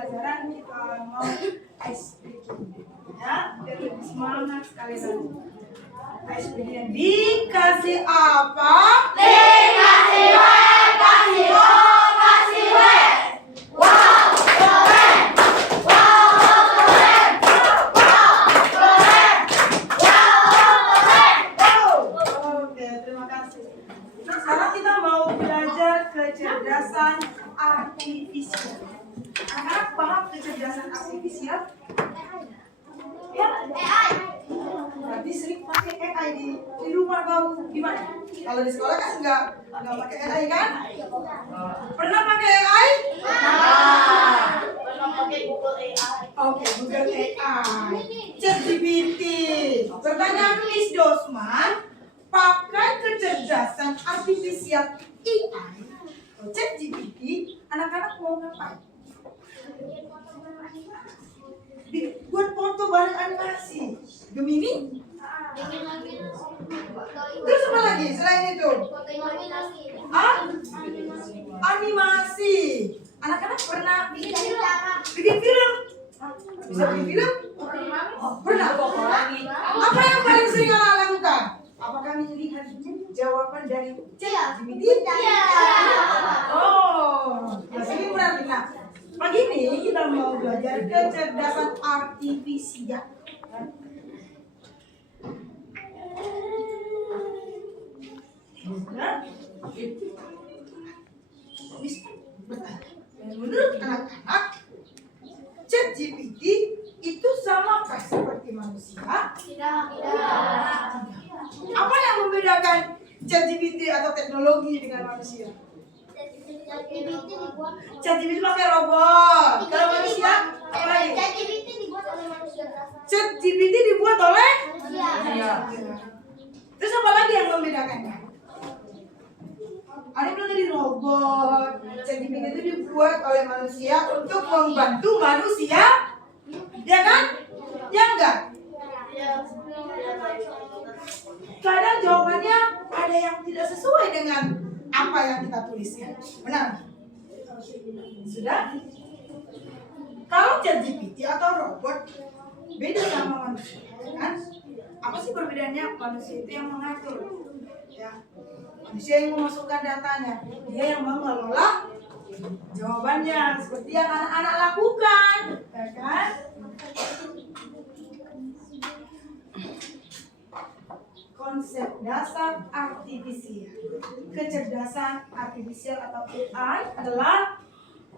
pembelajaran kita mau ice breaking ya, biar lebih semangat sekali lagi. Ice breaking dikasih apa? Dikasih web, kasih O, kasih web. Wow, keren. Wow, keren. Wow, keren. Wow, keren. Oke, terima kasih. Nah, sekarang kita mau belajar kecerdasan artifisial. Anak-anak paham kecerdasan artifisial? Ya, AI. berarti sering pakai AI di rumah atau gimana? Kalau di sekolah kan nggak pakai AI kan? Pernah pakai AI? Pernah pakai Google AI. Oke, Google AI, ChatGPT. Pertanyaan Miss Dosman, pakai kecerdasan artifisial AI atau ChatGPT, anak-anak mau ngapain? Buat foto bareng animasi, Gemini. Terus apa lagi selain itu? Ah? Animasi. Anak-anak pernah bikin film? Bisa bikin film? Pernah. Apa yang paling sering anak lakukan? Apakah melihat jawaban dari ChatGPT? Oh, ini berarti nah. Pagi ini kita mau belajar kecerdasan artifisial. Nah, menurut anak-anak, ChatGPT itu sama kayak seperti manusia? Apa yang membedakan ChatGPT atau teknologi dengan manusia? ChatGPT pakai robot. Kalau manusia apa lagi? ChatGPT dibuat oleh manusia. Terus apa lagi yang membedakannya? Ada bilang tadi robot. ChatGPT itu dibuat oleh manusia untuk membantu manusia, ya kan? Ya enggak? Kadang jawabannya ada yang tidak sesuai dengan apa yang kita tuliskan. Benar? Sudah? Kalau ChatGPT atau robot beda sama manusia, kan? Apa sih perbedaannya? Manusia itu yang mengatur, ya. Manusia yang memasukkan datanya, dia yang mengelola jawabannya, seperti yang anak-anak lakukan, ya kan? Konsep dasar artifisial. Kecerdasan artifisial atau AI adalah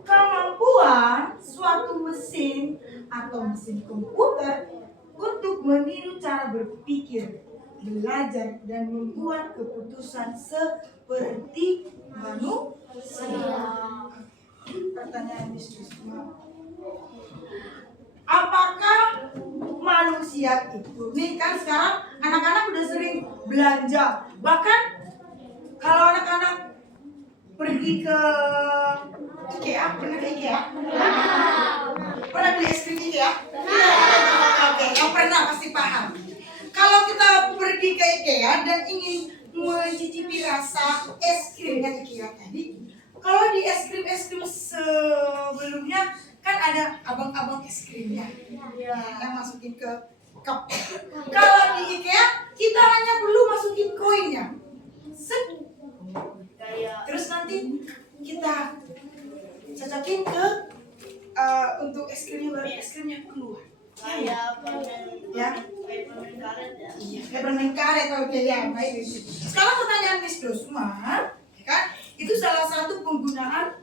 kemampuan suatu mesin atau mesin komputer untuk meniru cara berpikir, belajar, dan membuat keputusan seperti manusia. Pertanyaan bisnisnya, apakah manusia itu, nih kan sekarang anak-anak udah sering belanja, bahkan kalau anak-anak pergi ke IKEA, pernah ke IKEA? Pernah beli es krim IKEA? Oke, yang pernah pasti paham. Kalau kita pergi ke IKEA dan ingin mencicipi rasa es krimnya IKEA tadi, kalau di es krim sebelumnya kan ada abang-abang es krimnya, yang masukin ke cup. Kalau di IKEA kita hanya perlu masukin koinnya, terus nanti kita cocokin ke untuk es krimnya, baru es krimnya keluar. Kayak permen karet ya. Iya, kayak permen karet. Oke ya, baik. Sekarang pertanyaan Miss Dosma, kan? Itu salah satu penggunaan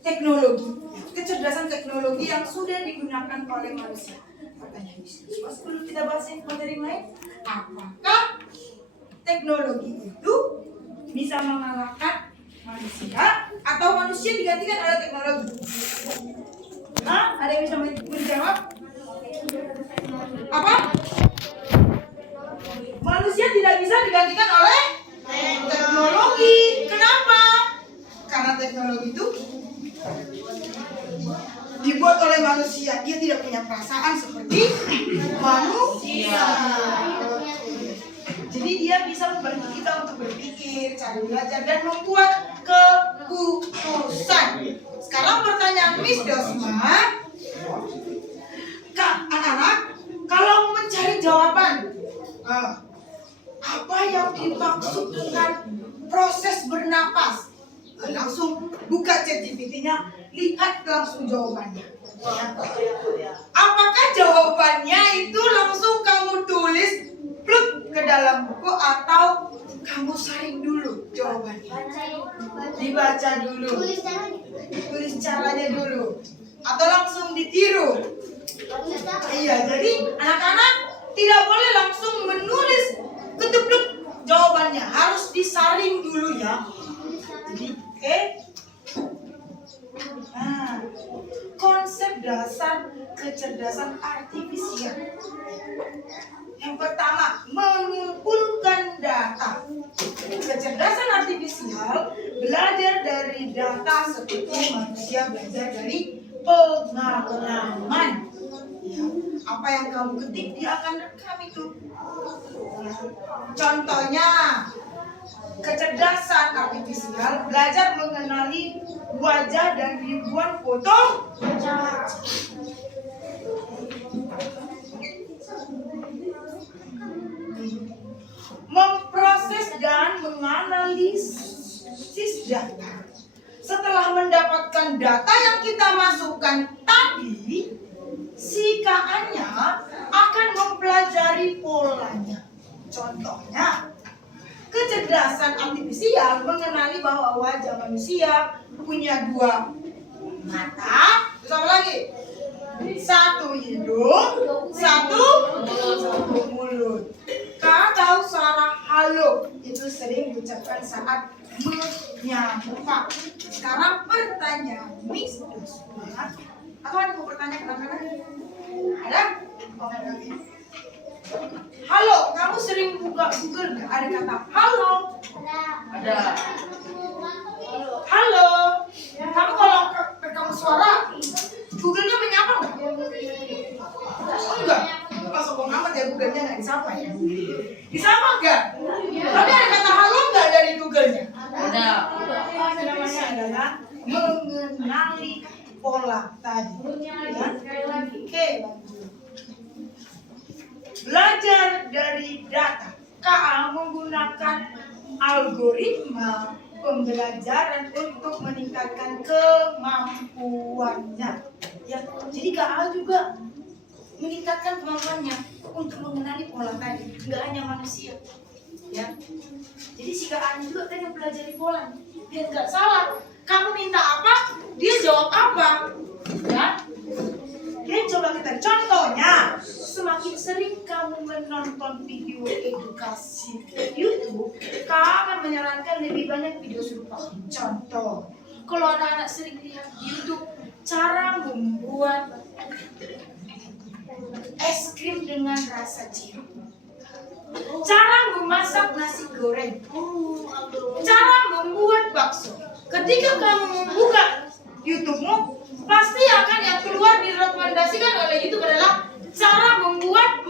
teknologi, kecerdasan teknologi yang sudah digunakan oleh manusia. Pertanyaan Miss Dosma, sebelum kita bahas materi lain, apakah teknologi itu bisa mengalahkan manusia atau manusia digantikan oleh teknologi? Hah? Ada yang bisa menjawab? Apa? Manusia tidak bisa digantikan oleh teknologi. Kenapa? Karena teknologi itu dibuat oleh manusia. Dia tidak punya perasaan seperti manusia. Jadi dia bisa membantu kita untuk berpikir, cara belajar, dan membuat keputusan. Sekarang pertanyaan Miss Dosma, lihat langsung jawabannya. Apakah jawabannya itu langsung kamu tulis pluk ke dalam buku atau kamu saring dulu jawabannya? Dibaca dulu. Tulis caranya dulu. Atau langsung ditiru? Iya, jadi anak-anak tidak boleh langsung menulis ketupluk jawabannya. Harus disaring dulu ya. Jadi, oke. Nah, konsep dasar kecerdasan artifisial. Yang pertama, mengumpulkan data. Kecerdasan artifisial belajar dari data seperti manusia belajar dari pengalaman. Ya, apa yang kamu ketik dia akan rekam itu. Contohnya, kecerdasan artifisial belajar mengenali wajah dan ribuan foto. Memproses dan menganalisis data. Setelah mendapatkan data yang kita masukkan tadi, si KA-nya akan mempelajari polanya. Contohnya, kecerdasan artifisial mengenali bahwa wajah manusia punya dua mata, terus apa lagi? Satu hidung, satu mulut. Kak tahu suara halo itu sering diucapkan saat menyapa. Sekarang pertanyaan Miss Dusma. Atau ada mau bertanya ke anak-anak? Ada? Halo, kamu sering buka Google nggak? Ada kata halo? Ada. Halo. Kamu kalau rekam suara, Google-nya menyapa nggak? Enggak. Pas ngomong amat ya Google-nya nggak disapa ya? Disapa nggak? Tapi ada kata halo nggak dari Google-nya? Ada. Namanya adalah mengenali pola tadi. Ya? Oke. Belajar dari data. KA menggunakan algoritma pembelajaran untuk meningkatkan kemampuannya. Ya, jadi KA juga meningkatkan kemampuannya untuk mengenali pola tadi. Nggak hanya manusia. Ya, jadi si KA juga kan yang pelajari pola. Biar nggak salah. Kamu minta apa? Dia jawab apa? Ya. Oke, coba kita contohnya. Semakin sering kamu menonton video edukasi YouTube, kamu akan menyarankan lebih banyak video serupa. Contoh, kalau anak-anak sering lihat di YouTube cara membuat es krim dengan rasa jeruk, cara memasak nasi goreng, cara membuat bakso. Ketika kamu membuka YouTube-mu, pasti akan yang keluar direkomendasikan oleh YouTube adalah cara membuat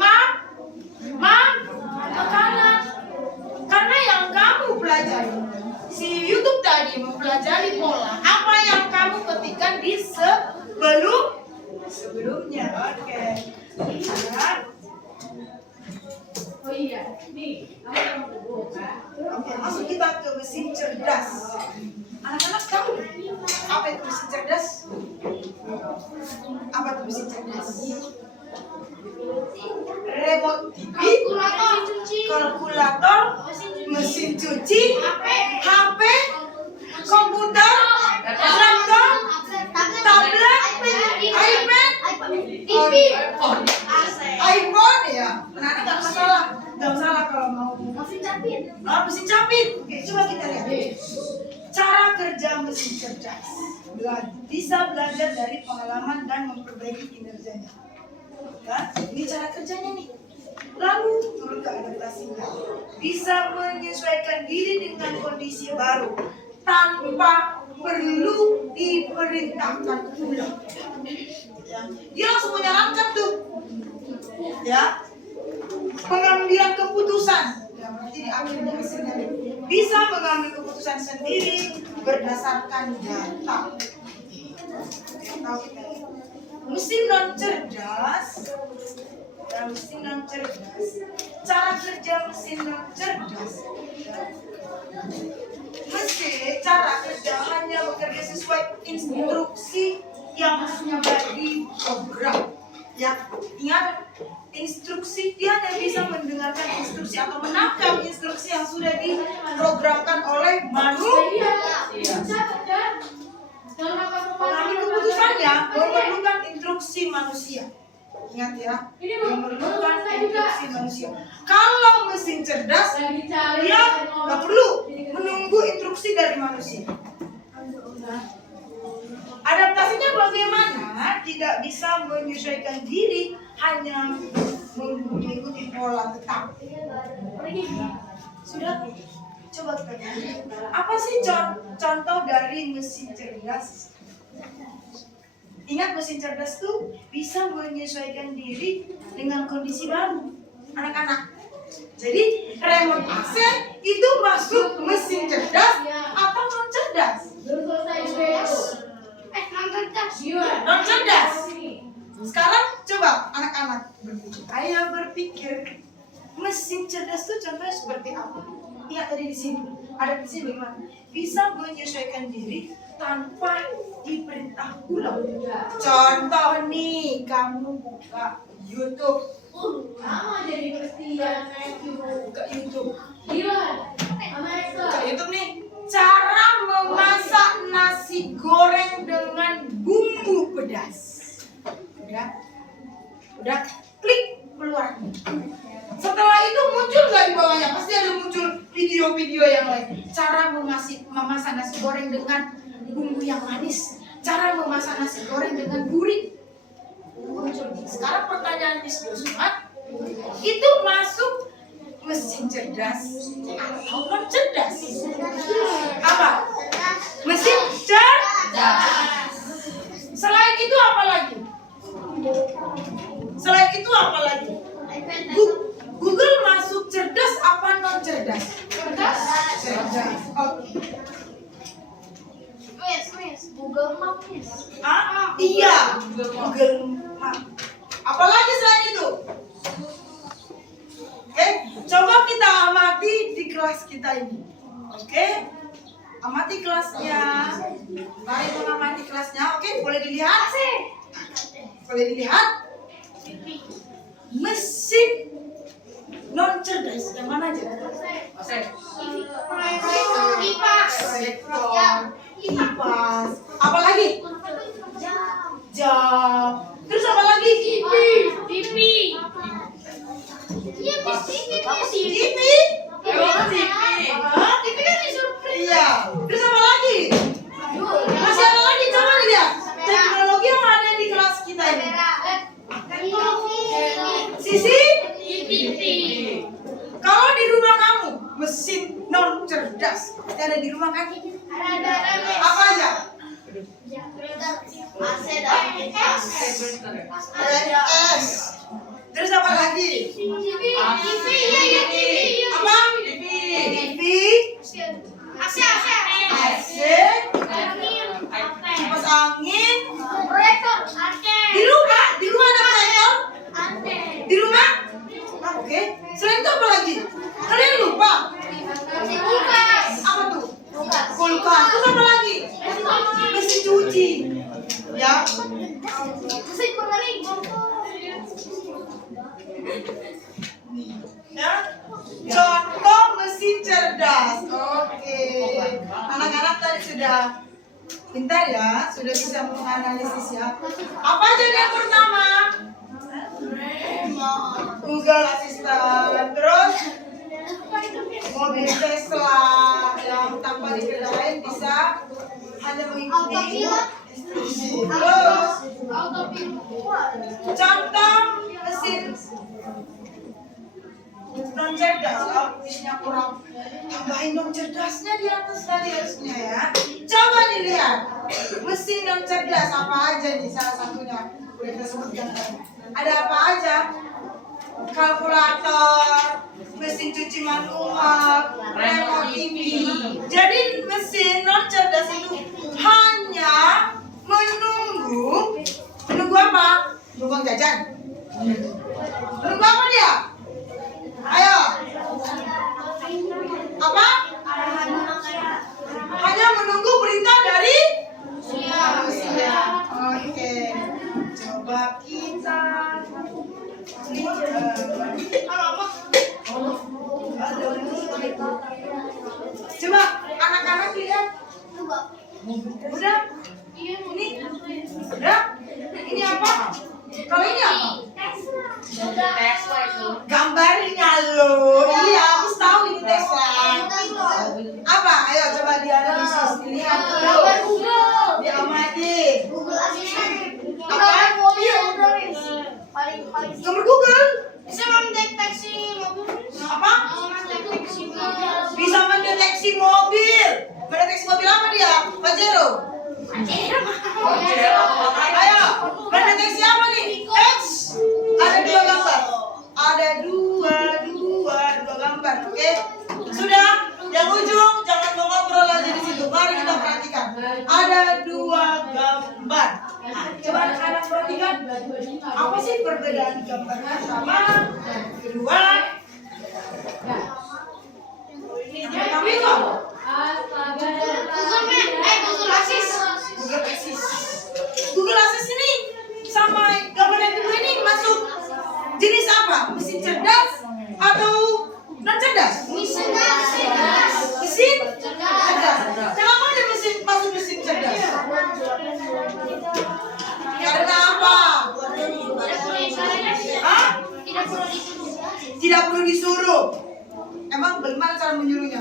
makanan. Karena yang kamu pelajari, si YouTube tadi mempelajari pola apa yang kamu ketikkan di sebelumnya. Oke. Oh iya, nih, kamu yang membuka. Oke, masuk kita ke mesin cerdas. Anak-anak tahu apa itu mesin cerdas? Apa itu mesin cerdas? Remote TV, kalkulator, mesin cuci, HP, komputer, laptop, tablet, iPad, iPhone ya. Anak-anak nggak masalah, kalau mau. Mesin capit. Oke, coba kita lihat. Cara kerja mesin cerdas. Bisa belajar dari pengalaman dan memperbaiki kinerjanya. Kan? Ini cara kerjanya nih. Lalu turun ke adaptasinya. Bisa menyesuaikan diri dengan kondisi baru tanpa perlu diperintahkan ulang. Ya. Dia langsung menyarankan tuh. Ya. Pengambilan keputusan. Ya, berarti diambil hasilnya. Bisa mengambil keputusan sendiri berdasarkan data. Mesin non cerdas. Mesin non cerdas. Cara kerja mesin non cerdas. Mesin cara kerja hanya bekerja sesuai instruksi yang sudah diprogram. Ya, ingat instruksi, dia hanya bisa mendengarkan instruksi atau menangkap instruksi yang sudah diprogramkan oleh manusia. Mengambil keputusannya memerlukan instruksi manusia. Ingat ya, memerlukan instruksi manusia. Kalau mesin cerdas, dia nggak perlu menunggu instruksi dari manusia. Adaptasinya bagaimana? Tidak bisa menyesuaikan diri, hanya mengikuti pola tetap. Sudah? Coba kita lihat. Apa sih contoh dari mesin cerdas? Ingat, mesin cerdas tuh bisa menyesuaikan diri dengan kondisi baru anak-anak. Jadi remote AC itu masuk mesin cerdas atau non cerdas? Non cerdas. Sekarang coba anak-anak berpikir. Ayo berpikir, mesin cerdas tuh contohnya seperti apa? Lihat tadi di sini. Ada di sini bagaimana? Bisa menyesuaikan diri tanpa diperintah ulang. Contoh nih, kamu buka YouTube. Buka YouTube. Buka YouTube nih. Cara memasak nasi goreng dengan bumbu pedas. Udah, klik keluar. Setelah itu muncul nggak di bawahnya? Pasti ada muncul video-video yang lain. Cara memasak nasi goreng dengan bumbu yang manis. Cara memasak nasi goreng dengan gurih. Muncul. Sekarang pertanyaan Miss Dosmat, itu masuk mesin cerdas atau non cerdas? Apa? Mesin cerdas. Selain itu apa lagi? Selain itu apa lagi? Google masuk cerdas apa non cerdas? Cerdas. Oke. Google Map, Miss. Ah, iya. Google Map. Apalagi selain itu? Oke, coba kita amati di kelas kita ini. Oke, amati kelasnya. Mari mengamati kelasnya. Oke, boleh dilihat? Boleh dilihat? Mesin non cerdas yang mana aja? Kipas. Apa lagi? Jam. Terus apa lagi? TV. Iya. Terus apa lagi? Masih ada lagi, coba dilihat. Teknologi yang ada di kelas kita ini. Sisi? Kalau di rumah kamu, mesin non cerdas yang ada di rumah kan? Apa aja? AC dan kipas. S. Terus apa lagi? Apa? TV. AC. Kipas angin. Di rumah ada proyektor? Di rumah? Oke. Selain itu apa lagi? Kalian lupa? Apa tuh? Kulkas. Terus apa lagi? Mesin cuci. Ya. Ya. Contoh mesin cerdas. Oke. Anak-anak tadi sudah pintar ya, sudah bisa menganalisis ya. Apa aja yang pertama? Google Assistant. Terus mobil Tesla yang tanpa dikendarain bisa hanya mengikuti instruksi. Terus contoh mesin non cerdas. Oh, isinya kurang. Tambahin non cerdasnya di atas tadi harusnya ya. Coba dilihat mesin non cerdas apa aja nih, salah satunya udah kita sebutkan tadi. Ada apa aja? Kalkulator, mesin cuci manual, remote TV. Jadi mesin non cerdas itu hanya menunggu apa? Menunggu jajan. Menunggu apa dia? Ayo. Apa? coba kita coba anak-anak lihat. Udah? Ini? Udah? Ini apa? Kalau ini apa? Tesla itu. Gambarnya loh. Iya, aku tahu ini Tesla. Apa? Ayo coba dianalisis. Lihat dulu. Gambar Google. Diamati. Google Assistant. Apa? Mobil. Paling Gambar Google. bisa mendeteksi mobil. Apa? Mendeteksi mobil. Bisa mendeteksi mobil. Mendeteksi mobil apa dia? Pajero. Ayo, mendeteksi apa nih? X. Ada dua gambar. Ada dua gambar. Oke. Sudah. Yang ujung jangan mengobrol lagi di situ. Mari kita perhatikan. Ada dua gambar. Nah, coba anak-anak perhatikan. Apa sih perbedaan gambarnya? Pertama, kedua. Pertama itu apa? Google Assist. Google Assist. Google Assist ini sama gambar yang kedua ini masuk jenis apa? Mesin cerdas atau non cerdas? Mesin cerdas. Mesin cerdas. Kenapa dia masuk mesin cerdas? Karena apa? Hah? Tidak perlu disuruh. Emang bagaimana cara menyuruhnya?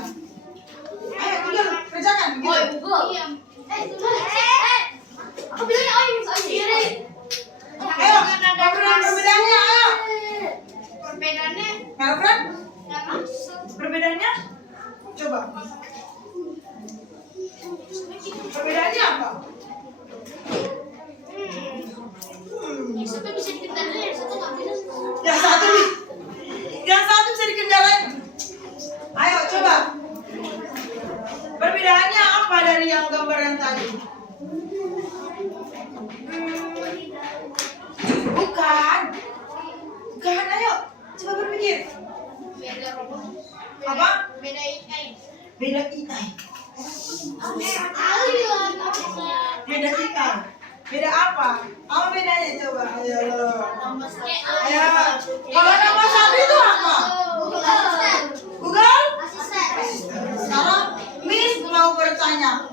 Ayo tinggal kerjakan begitu. Aku bilangnya sendiri. Ayo, perbedaannya ayo. Perbedaannya Alfred, nggak masuk. perbedaannya? Coba. Perbedaannya apa? Yang satu bisa dikendalikan, yang satu nggak bisa. Yang satu bisa dikendalikan. Ayo coba. Perbedaannya apa dari yang gambar yang tadi? Bukan. Ayo. Coba berpikir. Beda robot. Apa? Beda AI. Beda AI. Beda AI. Beda apa? Apa bedanya coba? Ayo lo. Ayo. Kalau nomor satu itu apa? Google Assistant. Google? Assistant. Sekarang Miss mau bertanya.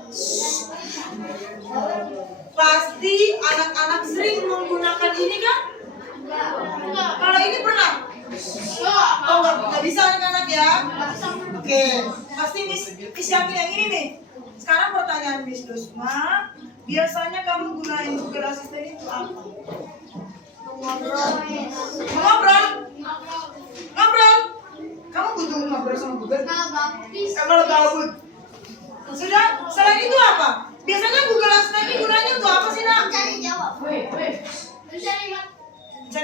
Pasti anak-anak sering menggunakan ini kan? Kalau ini pernah? Oh nggak bisa anak-anak ya? Oke. Pasti Miss yakin yang ini nih. Sekarang pertanyaan Miss Dusma. Biasanya kamu gunain Google Assistant itu apa? Ngobrol? Kamu butuh ngobrol sama Google? Kalau gabut. Sudah? Selain itu apa? Biasanya Google Assistant ini gunanya untuk apa sih, Nak? Mencari jawab. Mencari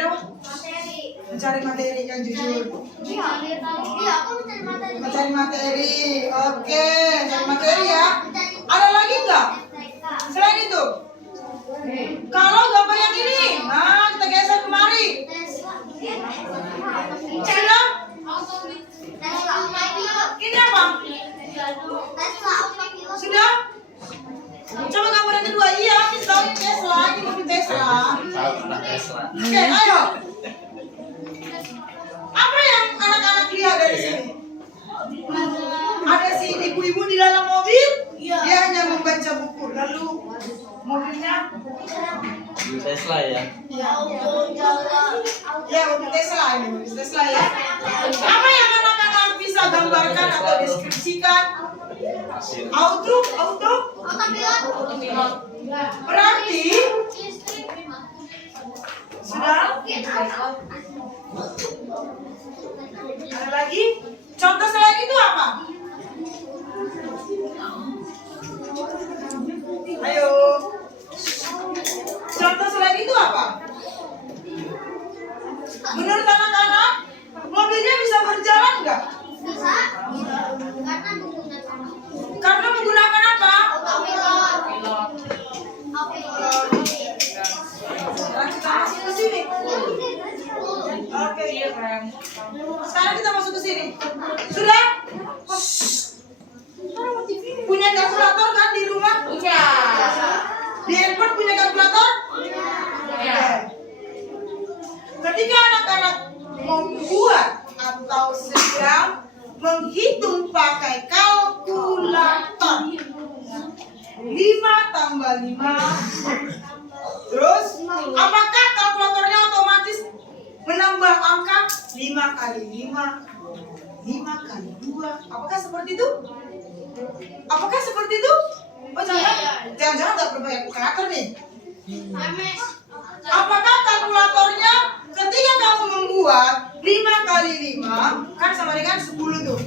apa? Materi. Mencari materi yang jujur. Iya, aku mencari materi. Mencari materi. Oke, mencari materi ya. Ada lagi nggak? Selain itu? Kalau gambar yang ini, nah kita geser kemari. Sudah? Ini apa? Sudah? Coba gambar yang kedua. Iya, kita tahu ini Tesla. Ini mobil Tesla. Oke, ayo. Apa yang anak-anak lihat dari sini? Ada si ibu-ibu di dalam mobil. Dia hanya membaca buku. Lalu mobilnya Tesla ya. ya mobil Tesla ini, mobil Tesla ya. Apa yang anak-anak bisa gambarkan atau deskripsikan? Auto. Berarti sudah. Ada lagi? Contoh selain itu apa? Ayo. Contoh selain itu apa? Menurut anak-anak, mobilnya bisa berjalan nggak? Bisa? Karena menggunakan apa? Sekarang kita masuk ke sini. Oke. Sekarang kita masuk ke sini. Sudah? Punya kalkulator kan di rumah? Iya. Di handphone punya kalkulator? Iya. membuat atau sedang menghitung pakai kalkulator. 5 tambah 5. Terus, apakah kalkulatornya otomatis menambah angka 5 kali 5, 5 kali 2? Apakah seperti itu? Apakah seperti itu? Oh, jangan-jangan nggak berbayar kalkulator nih. Apakah kalkulatornya ketika kamu membuat 5 kali 5 kan sama dengan 10 tuh?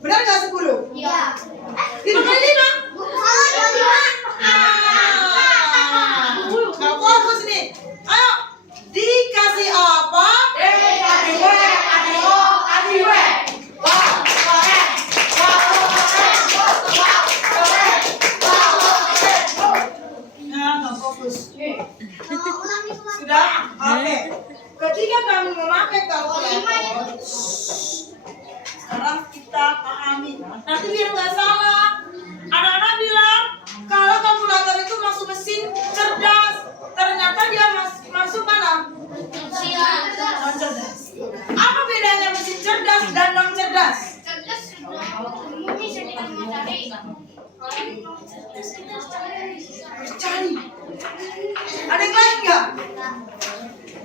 Benar nggak 10? Iya. 5 kali 5? Nggak fokus nih. Ayo, dikasih apa? Nah, nggak fokus. Sudah? Oke. Ketika kamu memakai kalkulator, sekarang kita pahami. Nanti biar nggak salah, anak-anak bilang kalau kalkulator itu masuk mesin cerdas, ternyata dia masuk mana? Non cerdas. Apa bedanya mesin cerdas dan non cerdas? Cerdas umumnya bisa kita mencari. Kalau non cerdas kita Harus cari. Ada yang lain nggak?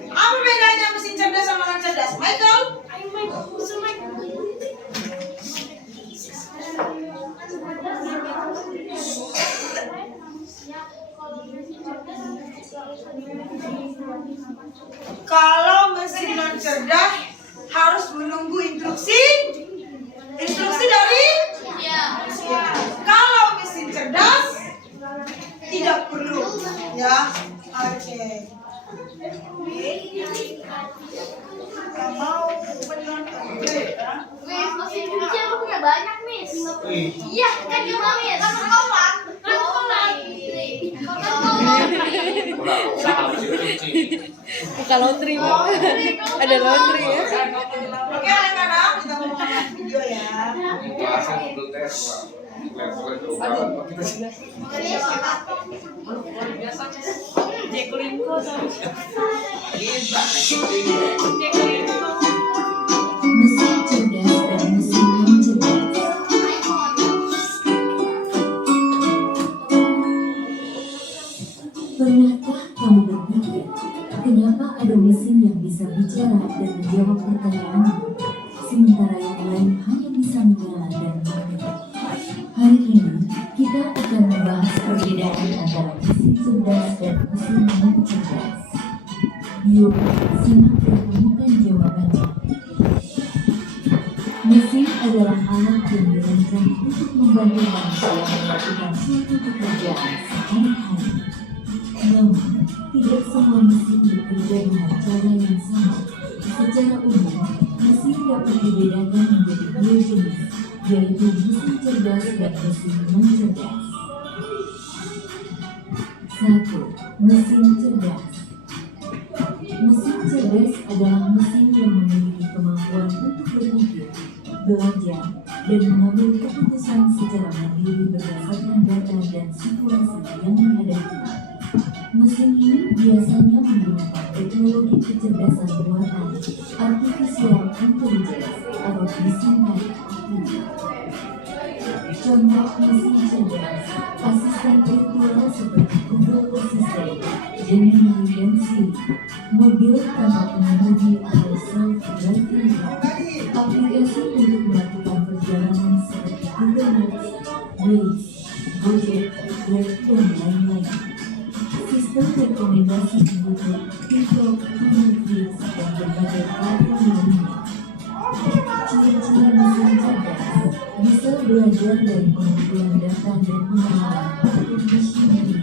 Apa bedanya mesin cerdas sama non cerdas? Michael? Kalau mesin non cerdas harus menunggu instruksi dari Iya. kalau mesin cerdas tidak perlu ya. Oke. Nggak mau penonton ya. Miss, mesin cuci aku punya banyak, Miss. Iya, kan cuma Miss. Kan sekolah. Buka laundry, Pak. Ada laundry ya. Oke anak-anak, kita mau ngomong video ya. Mesin cerdas dan mesin non cerdas. Pernahkah kamu berpikir, kenapa ada mesin yang bisa bicara dan menjawab pertanyaanmu, sementara yang lain hanya bisa menyala dan mati? Hari ini, kita akan membahas perbedaan antara mesin cerdas dan mesin non cerdas. Yuk, simak dan temukan jawabannya. Mesin adalah alat yang dirancang untuk membantu manusia melakukan suatu pekerjaan sehari-hari. Namun, tidak semua mesin bekerja dengan cara yang sama. Secara umum, mesin dapat dibedakan menjadi dua jenis, yaitu mesin cerdas dan mesin non-cerdas. 1. Mesin cerdas. Mesin cerdas adalah mesin yang memiliki kemampuan untuk berpikir, belajar, dan mengambil keputusan secara mandiri berdasarkan data dan situasi yang dihadapi. Mesin ini biasanya menggunakan teknologi kecerdasan buatan, artificial intelligence, atau disingkat AI. Contoh mesin cerdas, asisten virtual seperti Google Assistant, Gemini, dan Siri, mobil tanpa pengemudi atau self-driving car, aplikasi untuk melakukan perjalanan seperti Google Maps, Waze, Gojek, Grab, dan lain-lain. Sistem rekomendasi di YouTube, TikTok, Netflix, dan berbagai platform lainnya. Ciri-ciri mesin cerdas bisa belajar dari pengumpulan data dan pengalaman pattern machinery,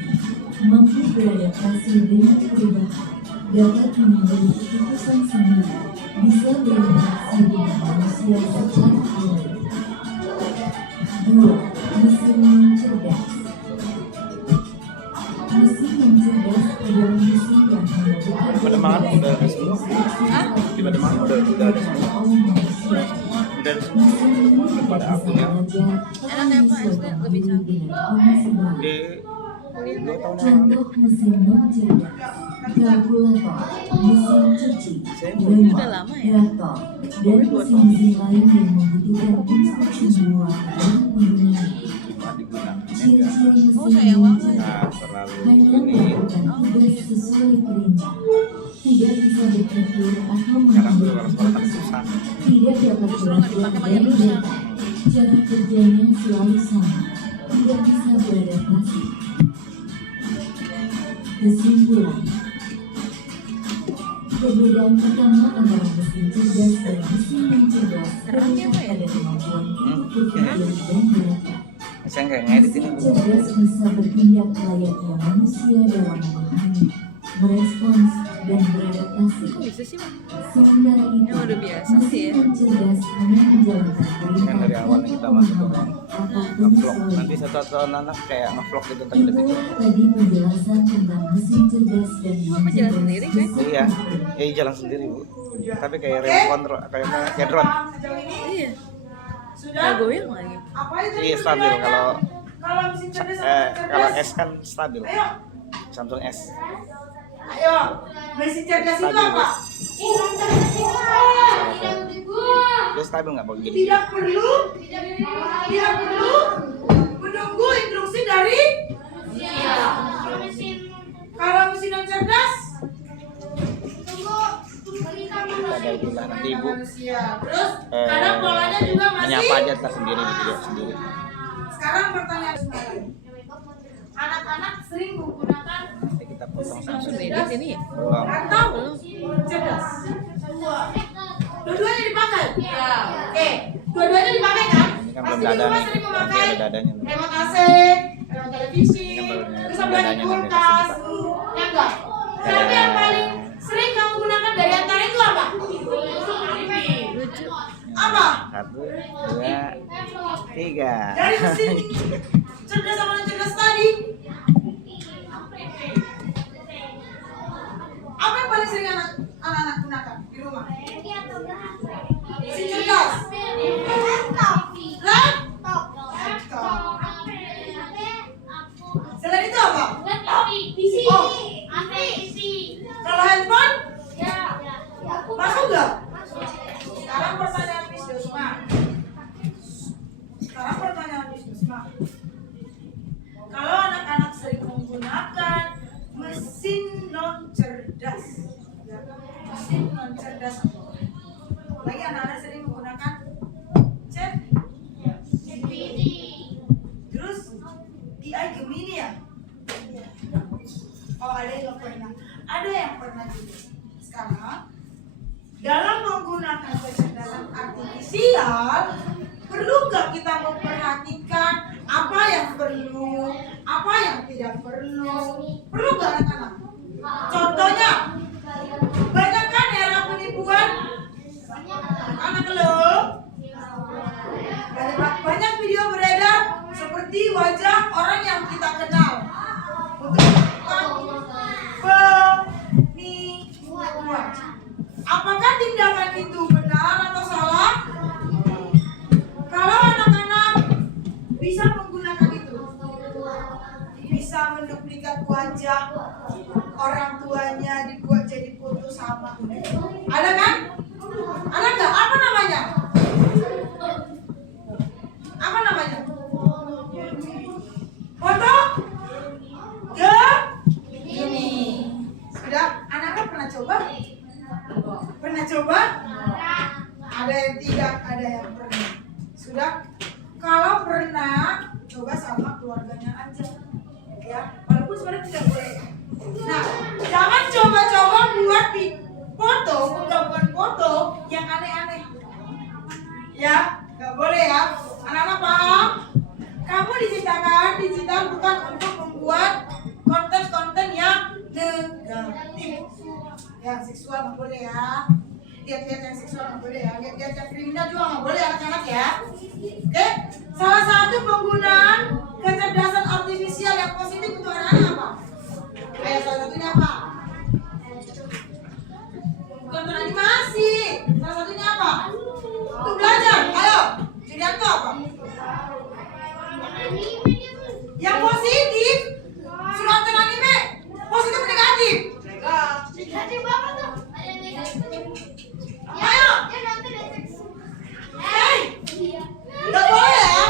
mampu beradaptasi dengan perubahan, dapat mengambil keputusan sendiri, bisa berinteraksi dengan manusia secara alami. 2. Mesin non cerdas. Mesin non cerdas adalah mesin yang hanya Pademangan udah ada semua. Di Pademangan udah ada semua. Dan pada akunya Enaknya apa SD lebih cantik. di 2 tahun yang lalu. Contoh mesin non cerdas. kalkulator, mesin cuci, Udah remote, lama ya? laptop, dan mesin-mesin lain yang membutuhkan instruksi manual dari penggunanya. Cuma digunakannya Ciri-ciri Oh, mesin sayang banget. nggak terlalu hanya ini. melakukan tugas sesuai perintah, tidak bisa berpikir atau Sekarang tuh kalau mengambil sekolah kan keputusan, susah. tidak dapat belajar dari data, cara kerjanya selalu sama, tidak bisa beradaptasi. Kesimpulan, perbedaan pertama antara mesin cerdas dan mesin yang cerdas Terangnya apa ya? pada kemampuan untuk berpikir dan beradaptasi. Saya nggak ngedit ini. Mesin cerdas bisa bertindak layaknya manusia dalam memahami, merespons, dan beradaptasi. Kok bisa sih, Mak? Sementara itu, Emang udah biasa sih ya? mesin cerdas hanya menjalankan perintah Kan dari awal kita masuk ke apapun ngevlog. soalnya. Nanti satu anak kayak ngevlog gitu tadi lebih. Itulah tadi penjelasan tentang mesin cerdas dan non Apa jalan cerdas. sendiri, kan? Iya, jalan sendiri bu. Tapi kayak remote control, kayak drone. Sejauh ini Iya. sudah. Nggak goyang lagi. Apa itu? Iya stabil kalau kalau mesin cerdas sama mesin kalau cerdas. S kan stabil. Ayo, Samsung S. ayo. Mesin cerdas itu Stabil. apa? Dia stabil nggak bang? Gini. Tidak perlu menunggu instruksi dari. Kalau mesin non cerdas, Ada itulah nanti ibu manusia. Terus kadang polanya juga masih. menyapa aja ntar sendiri gitu ya sendiri. Sekarang pertanyaan sekarang. Anak-anak sering menggunakan Nanti kita potong Langsung sampai edit ini ya? belum. atau cerdas. Dua-duanya dipakai. Iya. Oke, dua-duanya dipakai kan? Ini kan Pasti belum di dada rumah nih. sering Nanti memakai ada dadanya. remote AC, remote televisi, Ini kan belum- terus belum apa lagi dadanya nanti kulkas, pasti ya enggak? Tapi yang paling sering kamu gunakan dari antara itu apa? Lucu. Apa? 1, 2, 3. Dari mesin cerdas sama non cerdas tadi. Apa yang paling sering anak-anak gunakan di rumah? Mesin cerdas. Laptop. Selain itu apa? Oh, kalau handphone masuk nggak? Sekarang pertanyaan Miss Dosma. Kalau anak-anak sering menggunakan mesin non cerdas, ya, mesin non cerdas, lagi anak-anak sering menggunakan chat, terus DI Gemini ya. Oh ada yang pernah, juga. Sekarang dalam menggunakan kecerdasan artifisial, perlu nggak kita memperhatikan apa yang perlu, apa yang tidak perlu? Perlu nggak anak-anak? Contohnya, banyak kan era penipuan? Anak lo, banyak video beredar seperti wajah orang yang kita kenal untuk melakukan penipuan. Apakah tindakan itu benar atau salah? Kalau anak-anak bisa menggunakan itu, bisa menduplikat wajah orang tuanya dibuat jadi foto sama. Ada kan? Ada nggak? Apa namanya? Apa namanya? Foto? Gini. Sudah? Anak-anak pernah coba? Pernah coba? Ada yang tidak, ada yang pernah. Sudah? Kalau pernah, coba sama keluarganya aja. Ya, walaupun sebenarnya tidak boleh. Nah, jangan coba-coba buat foto, penggabungan foto yang aneh-aneh. Ya, nggak boleh ya. Anak-anak paham? Kamu diciptakan digital bukan untuk membuat konten-konten yang negatif. Yang seksual nggak boleh ya. Lihat-lihat yang seksual nggak boleh ya. Lihat-lihat yang kriminal juga nggak boleh anak-anak ya. Oke? Salah satu penggunaan kecerdasan artifisial yang positif untuk anak-anak apa? Ayo, salah satunya apa? Bukan animasi. Salah satunya apa? Untuk belajar. Ayo, Julianto apa? Yang positif. Suruh nonton anime. Positif atau negatif? Nanti berapa tuh? Ada yang naik. Ayo. Ya nanti naik. Hey, nggak boleh ya?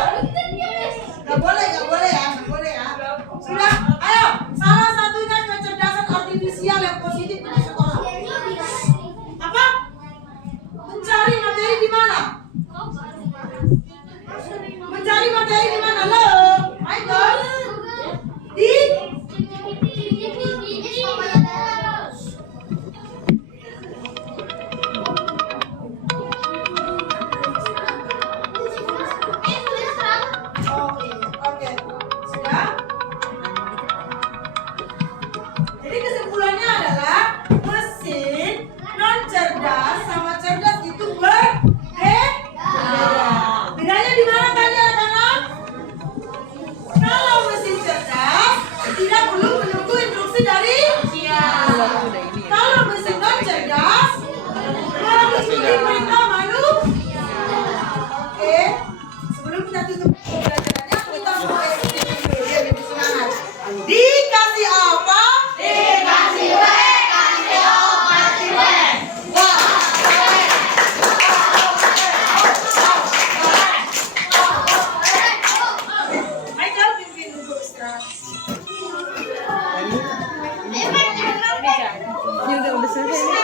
Nggak boleh ya? Sudah, ayo. Salah satunya kecerdasan artifisial yang positif di sekolah. Apa? Mencari materi di mana? Mencari materi di mana? Lo, Michael? Di? Oke. Sudah? Jadi kesimpulannya adalah mesin non cerdas sama cerdas itu berbeda. Bedanya di mana tadi anak-anak? Kalau mesin cerdas tidak perlu menunggu instruksi dari kalau mesin non cerdas mengikuti perintah manusia. Oke. Sebelum kita tutup pembelajarannya, kita mau ikuti dulu biar lebih semangat. Dikasih apa? Kasih W, kasih O, kasih W. Michael, pimpin untuk istirahat. Ini udah selesai.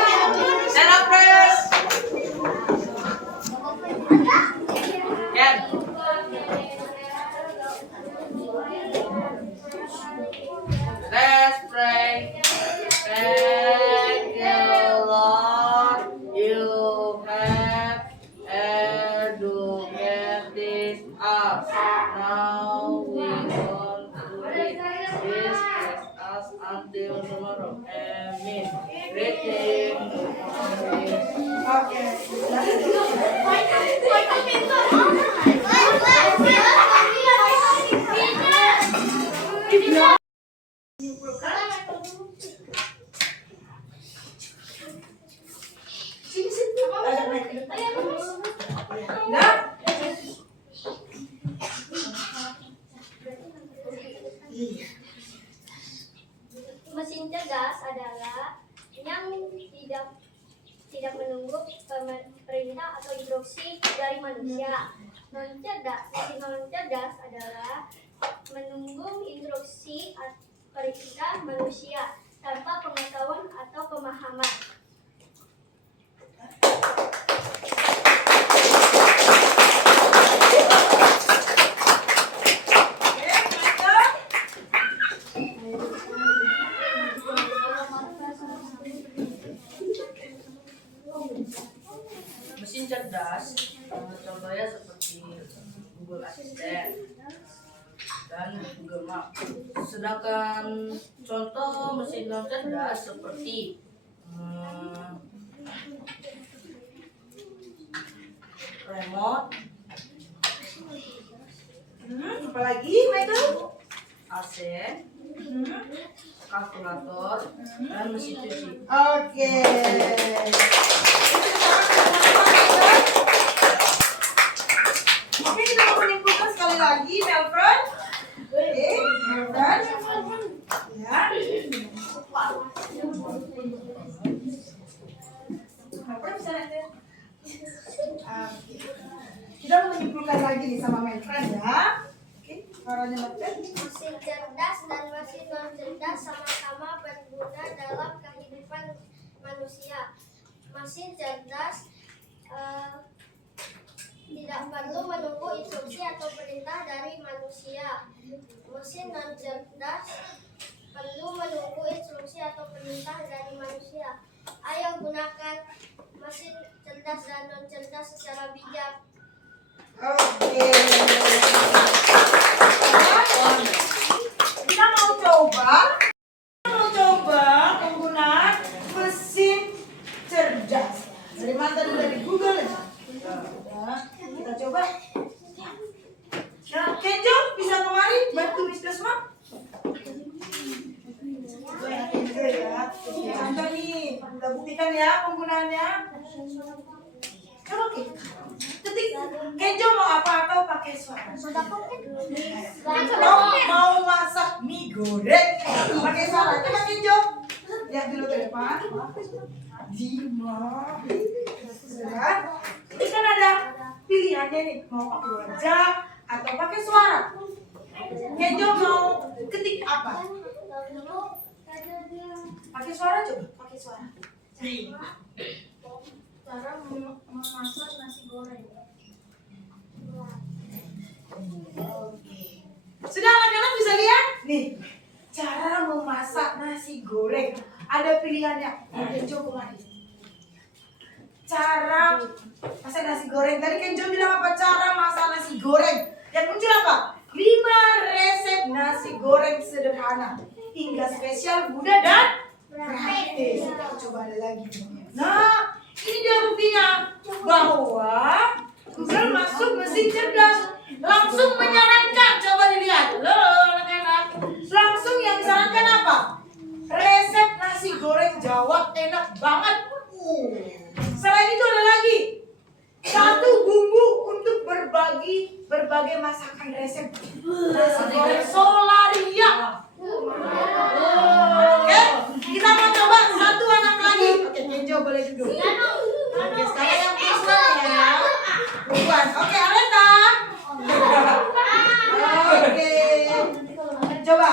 Stand up, press. Ken. Let's pray. Thank you, Lord. You have educated us. Now we want to read this us until tomorrow. Amen. Reading. Okay. Nah, Mesin cerdas adalah yang tidak menunggu perintah atau instruksi dari manusia. Mesin non cerdas adalah menunggu instruksi atau perintah manusia tanpa pengetahuan atau pemahaman. mesin cerdas contohnya seperti Google Assistant dan Google Map. Sedangkan contoh mesin non cerdas seperti remote, apalagi Michael? AC, kalkulator, dan mesin cuci. Oke. Oke, kita mau menyimpulkan sekali lagi, Melfred. Oke, Melfred. Ya. Melfred bisa nanti. Oke. Kita mau menyimpulkan lagi nih sama Melfred ya. Oke, suaranya Melfred. Mesin cerdas dan mesin non cerdas sama-sama berguna dalam kehidupan manusia. Mesin cerdas tidak perlu menunggu instruksi atau perintah dari manusia. Mesin non cerdas perlu menunggu instruksi atau perintah dari manusia. Ayo gunakan mesin cerdas dan non cerdas secara bijak. Oke. Kita mau coba penggunaan mesin cerdas. Dari mana tadi? Dari Google ya. Nah, kita coba. Nah, Kenjo bisa kemari bantu Miss Desma. Kenjo ya. Contoh nih, kita buktikan ya penggunaannya. Coba ketik Kenjo mau apa atau pakai suara? Mau masak mie goreng pakai suara. Coba Kenjo. Lihat dulu ke depan. 5. Sudah. Ini kan ada pilihannya nih, mau pakai wajah atau pakai suara. Kenjo mau ketik apa? Pakai suara coba, pakai suara. Cara memasak nasi goreng. Sudah anak-anak bisa lihat? Nih, cara memasak nasi goreng. Ada pilihannya. Kenjo kemari. Cara masak nasi goreng. Tadi Kenjo bilang apa? Cara masak nasi goreng. Yang muncul apa? 5 resep nasi goreng sederhana hingga spesial, mudah dan praktis. Coba ada lagi. Nah, ini dia buktinya bahwa Google masuk mesin cerdas langsung menyarankan. Coba dilihat, loh anak-anak. Langsung yang disarankan apa? Resep nasi goreng Jawa enak banget. Selain itu ada lagi 1 bumbu untuk berbagai masakan resep nasi goreng Solaria. Oke, kita mau coba 1 anak lagi. Oke, Kenjo boleh duduk. Oke, sekarang yang pertama ya. Bukan. Oke, Aleta. Oke. Coba.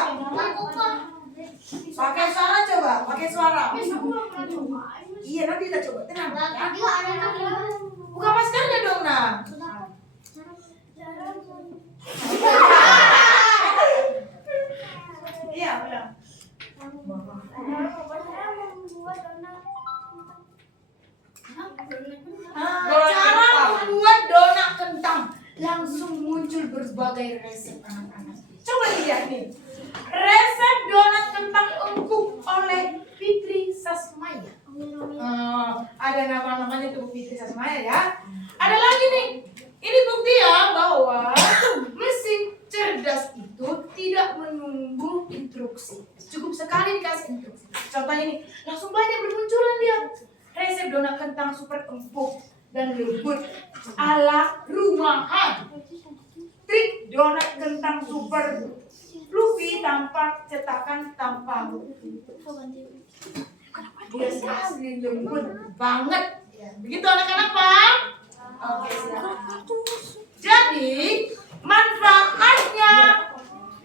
Pakai suara coba, pakai suara. Iya, nanti kita coba. Tenang ya. Buka maskernya dong, Nah. Iya, benar. Cara membuat donat kentang. Langsung muncul berbagai resep anak-anak. Coba lihat nih. Resep donat kentang empuk oleh Fitri Sasmaya. Ada nama-namanya tuh Fitri Sasmaya ya. Ada lagi nih. Ini bukti ya bahwa mesin cerdas itu tidak menunggu instruksi. Cukup sekali dikasih instruksi. Contohnya nih, langsung banyak bermunculan dia. Resep donat kentang super empuk dan lembut ala rumahan. Trik donat kentang super fluffy tanpa cetakan tanpa dia asli lembut banget. Begitu anak-anak paham? Oke, silakan. Jadi manfaatnya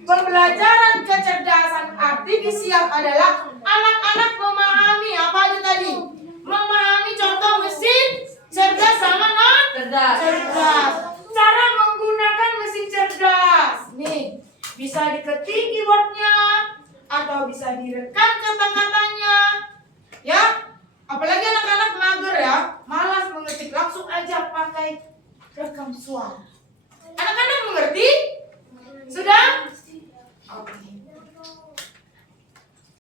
pembelajaran kecerdasan artifisial adalah anak-anak memahami apa aja tadi? Memahami contoh mesin cerdas sama non cerdas. Cara menggunakan mesin cerdas. Nih, bisa diketik keywordnya atau bisa direkam kata-katanya. Ya, apalagi anak-anak mager ya, malas mengetik, langsung aja pakai rekam suara. Anak-anak mengerti? Sudah?